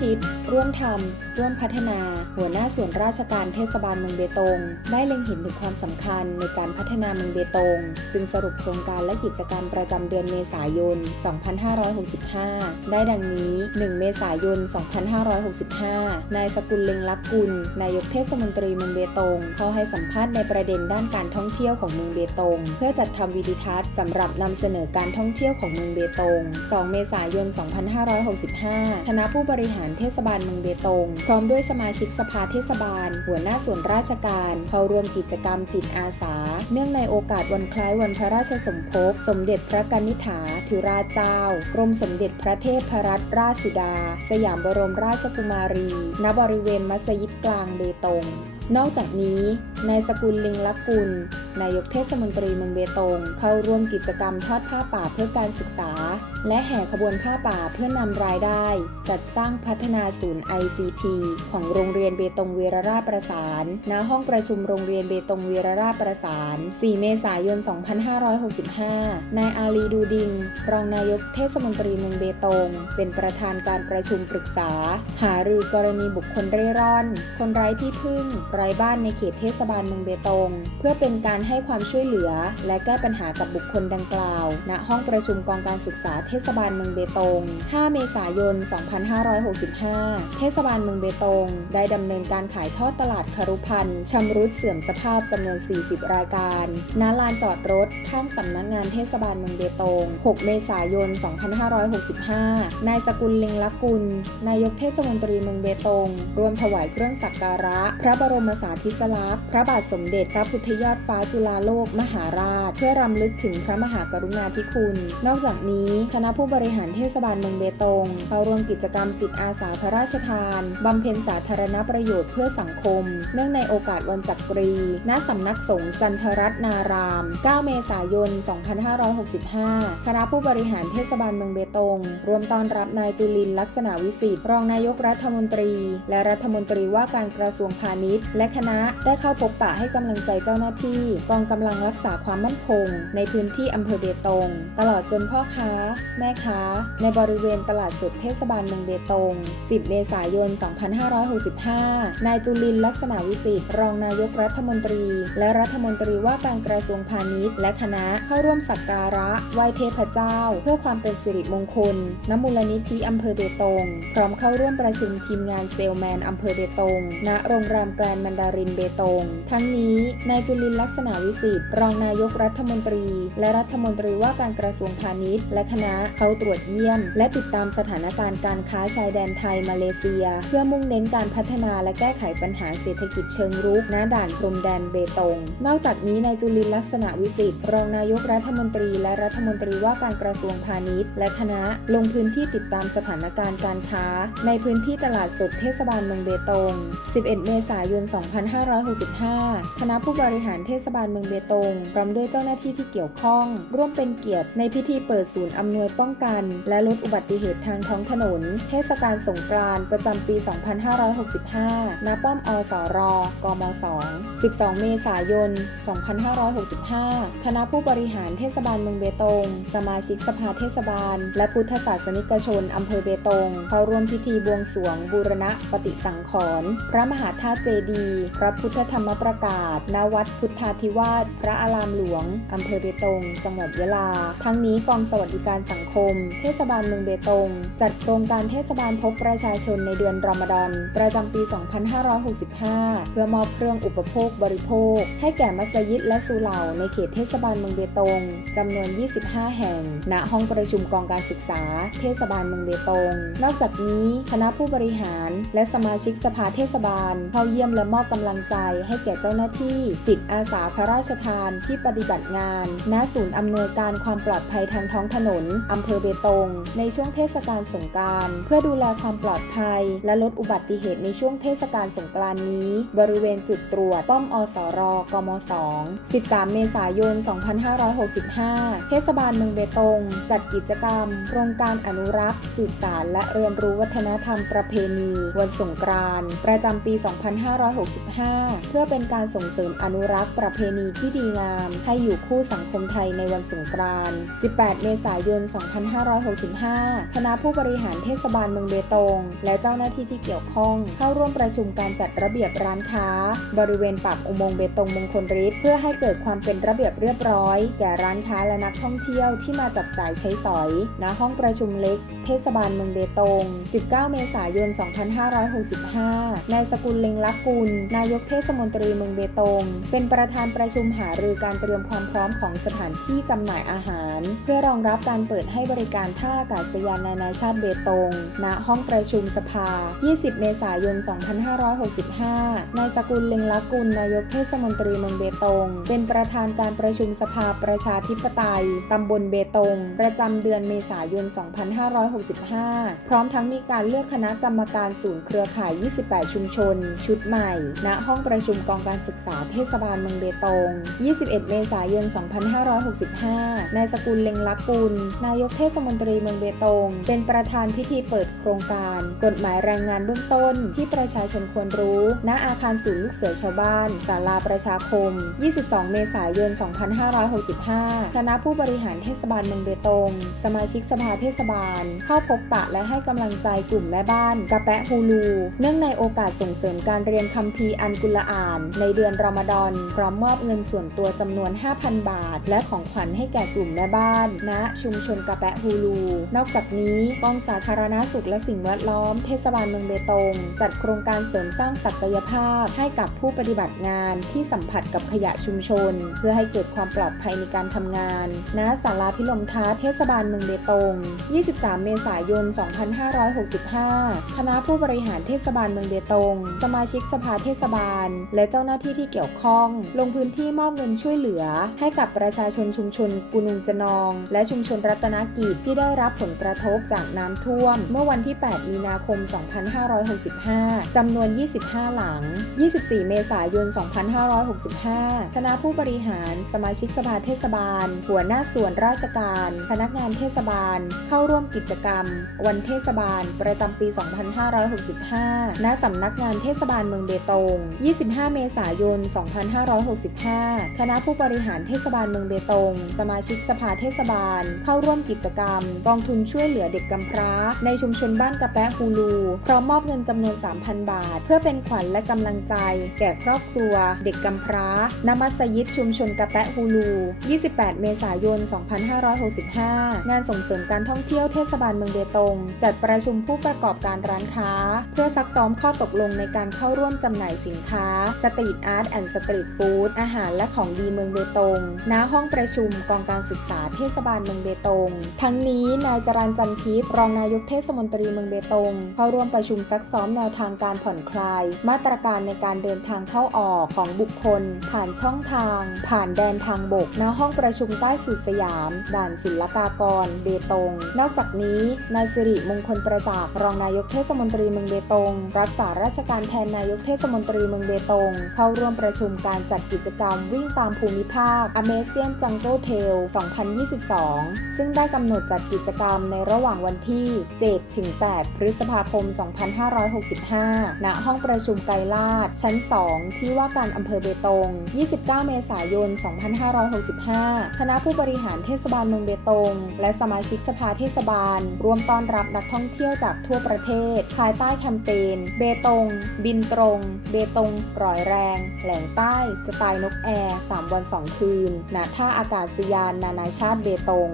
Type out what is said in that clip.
คิด ร่วมทำ ร่วมพัฒนา หัวหน้าส่วนราชการเทศบาลเมืองเบตง ได้เล็งเห็นถึงความสำคัญในการพัฒนาเมืองเบตง จึงสรุปโครงการและกิจกรรมประจำเดือนเมษายน 2565 ได้ดังนี้ 1 เมษายน 2565 นายสกุลเล็งลักกุล นายกเทศมนตรีเมืองเบตง เข้าให้สัมภาษณ์ในประเด็นด้านการท่องเที่ยวของเมืองเบตง เพื่อจัดทำวิดีทัศน์สำหรับนำเสนอการท่องเที่ยวของเมืองเบตง 2 เมษายน 2565 คณะผู้บริหารเทศบาลเมืองเบตง พร้อมด้วยสมาชิกสภาเทศบาล หัวหน้าส่วนราชการเข้าร่วมกิจกรรมจิตอาสา เนื่องในโอกาสวันคล้ายวันพระราชสมภพสมเด็จพระกนิษฐาธิราชเจ้ากรมสมเด็จพระเทพรัตนราชสุดา สยามบรมราชกุมารี ณบริเวณมัสยิดกลางเบตง นอกจากนี้ นายสกุลลิงลักกุล นายกเทศมนตรีเมืองเบตง เข้าร่วมกิจกรรมทอดผ้าป่าเพื่อการศึกษา และแห่ขบวนผ้าป่าเพื่อนำรายได้ จัดสร้างพัฒนาศูนย์ ICT ของโรงเรียนเบตงเวรราชประสาน ณ ห้องประชุมโรงเรียนเบตงเวรราชประสาน 4 เมษายน 2565 นายอาลีดูดิง รองนายกเทศมนตรีเมืองเบตง เป็นประธานการประชุมปรึกษา หารือกรณีบุคคลเร่ร่อน คนไร้ที่พึ่งไร้บ้านในเขตเทศบาลเมืองเบตง เพื่อเป็นการให้ความช่วยเหลือ และแก้ปัญหากับบุคคลดังกล่าว ณห้องประชุมกองการศึกษาเทศบาลเมืองเบตง 5 เมษายน 2565 เทศบาลเมืองเบตง ได้ดำเนินการขายทอดตลาดคารุพันธ์ชำรุดเสื่อมสภาพจำนวน 40 รายการ ณ ลานจอดรถ ข้างสำนักงานเทศบาลเมืองเบตง 6 เมษายน 2565 นายสกุลเล็งลักกุล นายกเทศมนตรีเมืองเบตง ร่วมถวายเครื่องสักการะ พระบรมมสาธิสลักษณ์พระบาทสมเด็จพระพุทธยอดฟ้าจุฬาโลกมหาราช เพื่อรำลึกถึงพระมหากรุณาธิคุณ นอกจากนี้คณะผู้บริหารเทศบาลเมืองเบตงเข้าร่วมกิจกรรมจิตอาสาพระราชทานบำเพ็ญสาธารณประโยชน์เพื่อสังคม เนื่องในโอกาสวันจักรี ณ สำนักสงฆ์จันทรัตนาราม 9 เมษายน 2565 คณะผู้บริหารเทศบาลเมืองเบตงรวมต้อนรับนายจุลินลักษณะวิสิทธิ์รองนายกรัฐมนตรี และรัฐมนตรีว่าการกระทรวงพาณิชย์และคณะได้เข้าพบปะให้กำลังใจเจ้าหน้าที่ กองกำลังรักษาความมั่นคง ในพื้นที่อำเภอเบตง ตลอดจนพ่อค้า แม่ค้า ในบริเวณตลาดสดเทศบาลเมืองเบตง 10 เมษายน 2565 นายจุลินลักษณะวิสิทธิ์รองนายกรัฐมนตรี และรัฐมนตรีว่าการกระทรวงพาณิชย์ และคณะเข้าร่วมสักการะไหว้เทพเจ้า เพื่อความเป็นสิริมงคลณมูลนิธิอำเภอเบตง พร้อมเข้าร่วมประชุมทีมงานเซลแมนอำเภอเบตง ณ โรงแรมแกรนมันดารินเบตง ทั้งนี้นายจุลินลักษณะวิสิทธิ์รองนายกรัฐมนตรี และรัฐมนตรีว่าการกระทรวงพาณิชย์ และคณะเขาตรวจเยี่ยม และติดตามสถานการณ์การค้าชายแดนไทยมาเลเซีย เพื่อมุ่งเน้นการพัฒนาและแก้ไขปัญหาเศรษฐกิจเชิงรุก ณ ด่านพรมแดนเบตง นอกจากนี้นายจุลินลักษณะวิสิทธิ์รองนายกรัฐมนตรี และรัฐมนตรีว่าการกระทรวงพาณิชย์ และคณะลงพื้นที่ติดตามสถานการณ์การค้า ในพื้นที่ตลาดสดเทศบาลเมืองเบตง 11 เมษายน 2 2565 คณะผู้บริหารเทศบาลเมืองเบตงพร้อมด้วยเจ้าหน้าที่ที่เกี่ยวข้อง ร่วมเป็นเกียรติในพิธีเปิดศูนย์อำนวยป้องกัน และลดอุบัติเหตุทางท้องถนน เทศกาลสงกรานต์ประจำปี 2565 ณ ป้อมอสรกม 2 12 เมษายน 2565 คณะผู้บริหารเทศบาลเมืองเบตง สมาชิกสภาเทศบาล และพุทธศาสนิกชนอำเภอเบตง เข้าร่วมพิธีบวงสรวงบูรณะปฏิสังขรณ์พระมหาธาตุเจดีย์พระพุทธธรรมประกาศ ณ วัดพุทธาธิวาส พระอารามหลวง อำเภอเบตง จังหวัดยะลา ทั้งนี้กองสวัสดิการสังคม เทศบาลเมืองเบตง จัดโครงการเทศบาลพบประชาชนในเดือนรอมฎอนประจำปี 2565 เพื่อมอบเครื่องอุปโภคบริโภค ให้แก่มัสยิดและสุเหร่าในเขตเทศบาลเมืองเบตงจำนวน 25 แห่ง ณ ห้องประชุมกองการศึกษา เทศบาลเมืองเบตง นอกจากนี้คณะผู้บริหาร และสมาชิกสภาเทศบาลเข้าเยี่ยมและมอบกำลังใจให้แก่เจ้าหน้าที่จิตอาสาพระราชทานที่ปฏิบัติงาน ณ ศูนย์อำนวยการความปลอดภัยทางท้องถนนอำเภอเบตง ในช่วงเทศกาลสงกรานต์เพื่อดูแลความปลอดภัย และลดอุบัติเหตุในช่วงเทศกาลสงกรานต์นี้ บริเวณจุดตรวจป้อมอสรกม 2 13 เมษายน 2565 เทศบาลเมืองเบตง จัดกิจกรรม โครงการอนุรักษ์ สืบสารและเรียนรู้วัฒนธรรมประเพณี วันสงกรานต์ประจำปี 2565 2565 เพื่อเป็นการส่งเสริมอนุรักษ์ประเพณีที่ดีงาม ให้อยู่คู่สังคมไทยในวันสงกรานต์ 18 เมษายน 2565 คณะผู้บริหารเทศบาลเมืองเบตง และเจ้าหน้าที่ที่เกี่ยวข้อง เข้าร่วมประชุมการจัดระเบียบร้านค้า บริเวณปากอุโมงค์เบตงมงคลฤทธิ์เพื่อให้เกิดความเป็นระเบียบเรียบร้อย แก่ร้านค้าและนักท่องเที่ยวที่มาจับจ่ายใช้สอย ณ ห้องประชุมเล็ก เทศบาลเมืองเบตง 19 เมษายน 2565 นายสกุลเล็งลักกุลนายกเทศมนตรีเมืองเบตง เป็นประธานประชุมหารือการเตรียมความพร้อมของสถานที่จำหน่ายอาหาร เพื่อรองรับการเปิดให้บริการท่าอากาศยานนานาชาติเบตง ณ ห้องประชุมสภา 20 เมษายน 2565 นายสกุลเล็งลักกุล นายกเทศมนตรีเมืองเบตง เป็นประธานการประชุมสภาประชาธิปไตย ตำบลเบตง ประจำเดือนเมษายน 2565 พร้อมทั้งมีการเลือกคณะกรรมการศูนย์เครือข่าย 28 ชุมชน ชุดใหม่ณห้องประชุมกองการศึกษาเทศบาลเมืองเบตง 21 เมษายน 2565 นายสกุลเล็งลักกุล นายกเทศมนตรีเมืองเบตง เป็นประธานพิธีเปิดโครงการ กฎหมายแรงงานเบื้องต้นที่ประชาชนควรรู้ ณ อาคารศูนย์ลูกเสือชาวบ้าน ศาลาประชาคม 22 เมษายน 2565 คณะผู้บริหารเทศบาลเมืองเบตง สมาชิกสภาเทศบาล เข้าพบปะและให้กำลังใจกลุ่มแม่บ้านกะแปะฮูลู เนื่องในโอกาสส่งเสริมการเรียนคัมภีร์อันกุลอาน ในเดือนรอมฎอนพร้อมมอบเงินส่วนตัวจำนวน 5,000 บาท และของขวัญให้แก่กลุ่มแม่บ้าน ณ ชุมชนกะแปะฮูลู นอกจากนี้กองสาธารณาสุขและสิ่งแวดล้อมเทศบาลเมืองเบตง จัดโครงการเสริมสร้างศักยภาพ ให้กับผู้ปฏิบัติงานที่สัมผัสกับขยะชุมชน เพื่อให้เกิดความปลอดภัยในการทำงาน ณ ศาลาพิลมทัศเทศบาลเมืองเบตง 23 เมษายน 2565 คณะผู้บริหารเทศบาลเมืองเบตง สมาชิกสภาเทศบาล และเจ้าหน้าที่ที่เกี่ยวข้อง ลงพื้นที่มอบเงินช่วยเหลือ ให้กับประชาชนชุมชนกุนุงจนอง และชุมชนรัตนกิจที่ได้รับผลกระทบจากน้ำท่วม เมื่อวันที่ 8 มีนาคม 2565 จำนวน 25 หลัง 24 เมษายน 2565 คณะผู้บริหาร สมาชิกสภาเทศบาล หัวหน้าส่วนราชการ พนักงานเทศบาล เข้าร่วมกิจกรรม วันเทศบาล ประจำปี 2565 ณ สำนักงานเทศบาลเมืองเบตง25 เมษายน 2565 คณะผู้บริหารเทศบาลเมืองเบตง สมาชิกสภาเทศบาล เข้าร่วมกิจกรรม กองทุนช่วยเหลือเด็กกำพร้า ในชุมชนบ้านกะแปะฮูลู พร้อมมอบเงินจำนวน 3,000 บาท เพื่อเป็นขวัญและกำลังใจ แก่ครอบครัว เด็กกำพร้าณมัสยิดชุมชนกะแปะฮูลู 28 เมษายน 2565 งานส่งเสริมการท่องเที่ยวเทศบาลเมืองเบตง จัดประชุมผู้ประกอบการร้านค้า เพื่อซักซ้อมข้อตกลงในการเข้าร่วมจำหน่ายสินค้าสตรีทอาร์ตแอนด์สตรีทฟู้ดอาหารและของดีเมืองเบตงณห้องประชุมกองการศึกษาเทศบาลเมืองเบตง ทั้งนี้นายจรันจันทิพย์รองนายกเทศมนตรีเมืองเบตงเข้าร่วมประชุมซักซ้อมแนวทางการผ่อนคลาย มาตรการในการเดินทางเข้าออกของบุคคล ผ่านช่องทาง ผ่านแดนทางบกณห้องประชุมใต้สุดสยาม ด่านศุลกากร เบตง นอกจากนี้นายสิริมงคลประจักษ์รองนายกเทศมนตรีเมืองเบตง รักษาราชการแทนนายกเทศมนตรีเมืองเบตง เข้าร่วมประชุมการจัดกิจกรรมวิ่งตามภูมิภาค Amazing Jungle Trail 2022 ซึ่งได้กำหนดจัดกิจกรรมในระหว่างวันที่ 7 ถึง 8 พฤษภาคม 2565 ณ ห้องประชุมไกรลาด ชั้น 2 ที่ว่าการอำเภอเบตง 29 เมษายน 2565 คณะผู้บริหารเทศบาลเมืองเบตง และสมาชิกสภาเทศบาลร่วมต้อนรับนักท่องเที่ยวจากทั่วประเทศ ภายใต้แคมเปญเบตง บินตรงเบตงร้อยแรง แหล่งใต้ สไตล์นกแอร์ 3 วัน 2 คืน ณ ท่าอากาศยานนานาชาติเบตง